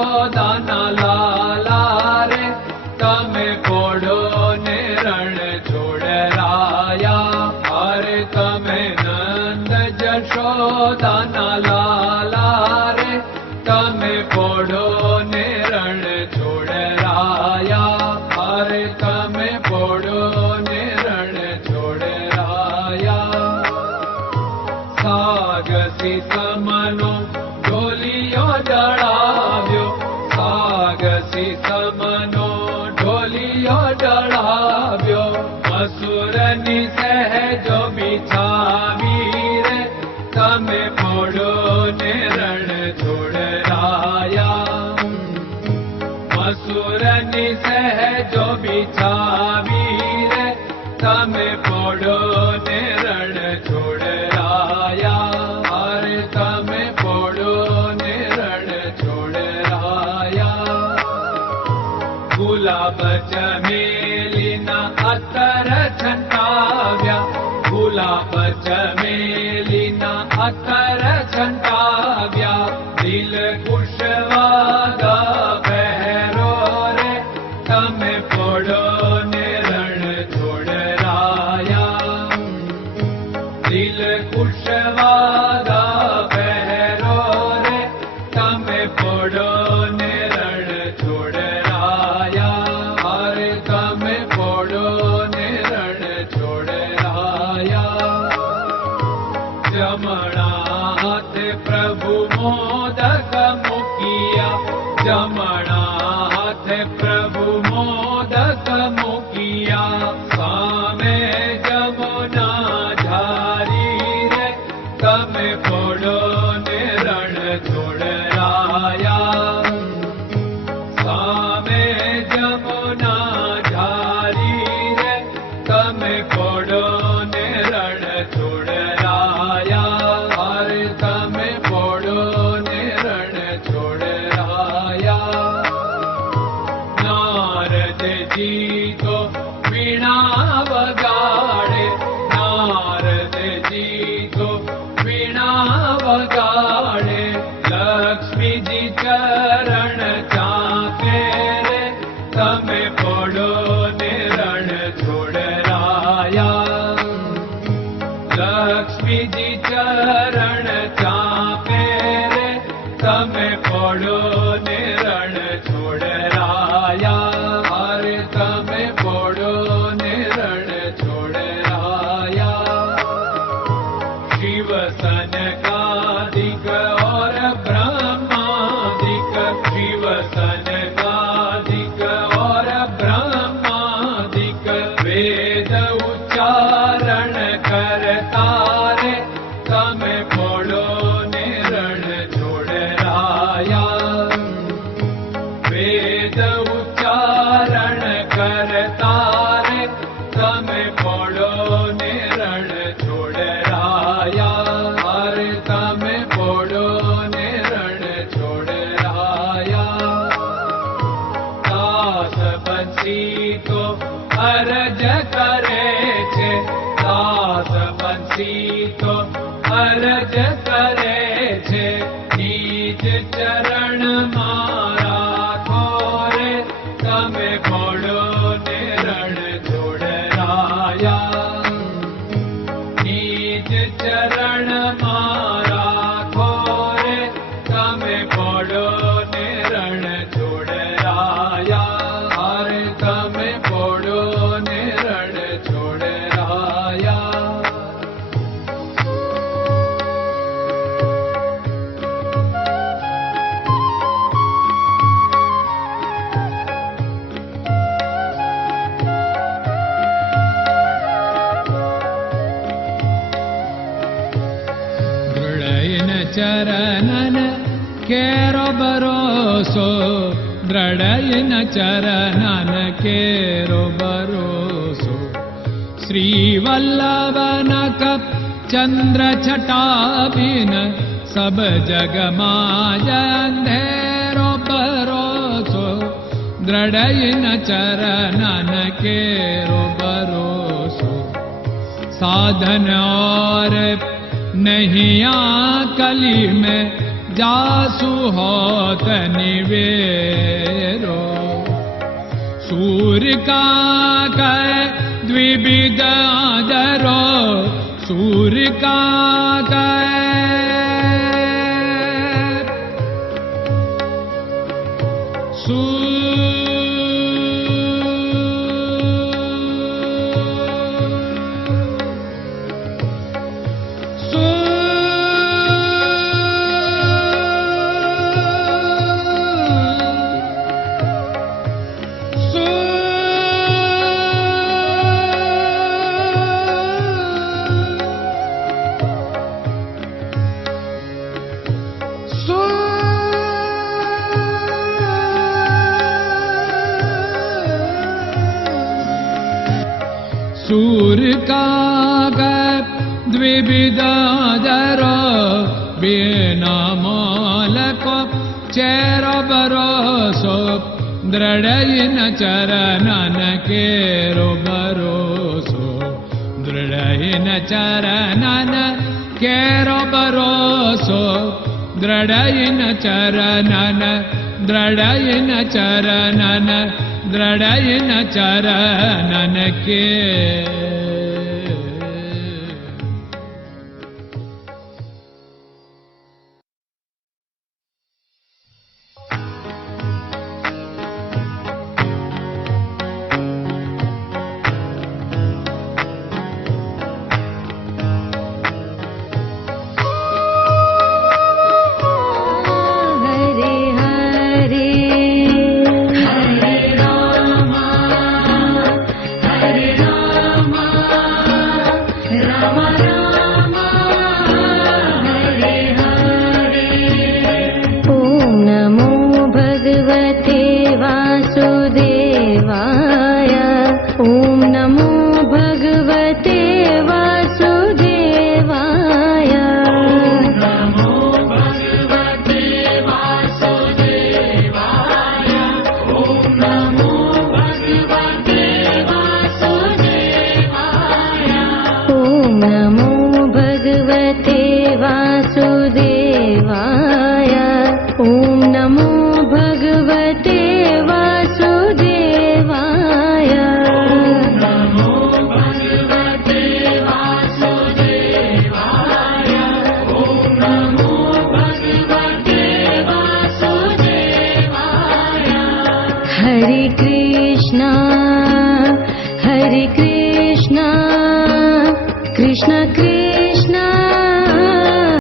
જશોદાના લાલા રે તમે પોડો ને રણ છોડરાયા. અરે તમે નંદ જશોદાના લાલા રે તમે પોડો ને રણ છોડરાયા. અરે તમે પોડો ને રણ છોડરાયા. સાગસી સમનો ઢોલિયો ડળાવ્યો, સાગસી સમનો ઢોલિયો ડળાવ્યો. મસૂરની સહેજો બિછાવી રે તમે પોડો ને રણ છોડરાયા. મસૂરની સહેજો બિછાવી રે તમે પોડો ને રણ છોડરાયા. અરે તમે પોડો ને રણ છોડરાયા. ગુલાબ ચમેલીના અત્તર છંટાવ્યા, ગુલાબ ચમેલીના અત્તર છંટાવ્યા. દિલ કુશવાદા પહેરો રે તમે પોડો ને રણ છોડરાયા. દિલ કુશવાદા પહેરો રે તમે પોડો ને રણ છોડરાયા. અરે તમે પોડો ને રણ છોડરાયા. જમણા હાથે પ્રભુ મોદક મૂકિયા, જમણા હાથે પ્રભુ મોદક મૂકિયા. સામે જમુના ઝારી રે તમે પોડો ને રણ છોડરાયા. સામે જમુના ઝારી રે તમે પોડો ને રણ છોડરાયા. અરે તમે પોડો ને રણ છોડરાયા. નારદજી તો વીણા વગાડે, નારદજી તો વીણા વગાડે. લક્ષ્મીજી ચરણ ચાકે રે તમે પોડો ને રણ છોડરાયા. લક્ષ્મીજી ચરણ ચાપે રે તમે પોડો ને રણ છોડરાયા. અરે તમે પોડો ને રણ છોડરાયા. શિવ સનકાદિક और ब्रह्मादिक, शिव सनकादिक और ब्रह्मादिक. वेद उच्चारण करता रे તમે પોડો ને રણ છોડરાયા. વેદ ઉચ્ચારણ કરતા રે તમે પોડો ને રણ છોડરાયા. અરે તમે પોડો ને રણ છોડરાયા. દાસ બંસી તો અરજ કરે છે, દાસ બંસી તો અરજ કરે છે. નીચ ચરણ મારા ખોરે તમે પોડો ને રણ છોડરાયા. નીચ ચરણ મારા ખોરે તમે પોડો ને રણ છોડરાયા. અરે તમે પોડો ને રણ છોડરાયા. ચરણન કેરો ભરોસો, દ્રઢયન ચરણન કેરો ભરોસો. શ્રી વલ્લભન કપ ચંદ્ર છટાબિન સબ જગમાં અંધેરો ભરોસો. દ્રઢયન ચરણન કેરો ભરોસો. साधन और नहीं कली में जासु होत निवेरो सूर्य का कै द्विविध आदरो सूर्य का सूर्य का द्विविधादर बिना मालको चेर भरोसो दृढ़ चरणन केरो भरोसो दृढ़ चरणन केरो भरोसो दृढ़ चरणन दृढ़ चरणन दृढ़ चरणन के Krishna Krishna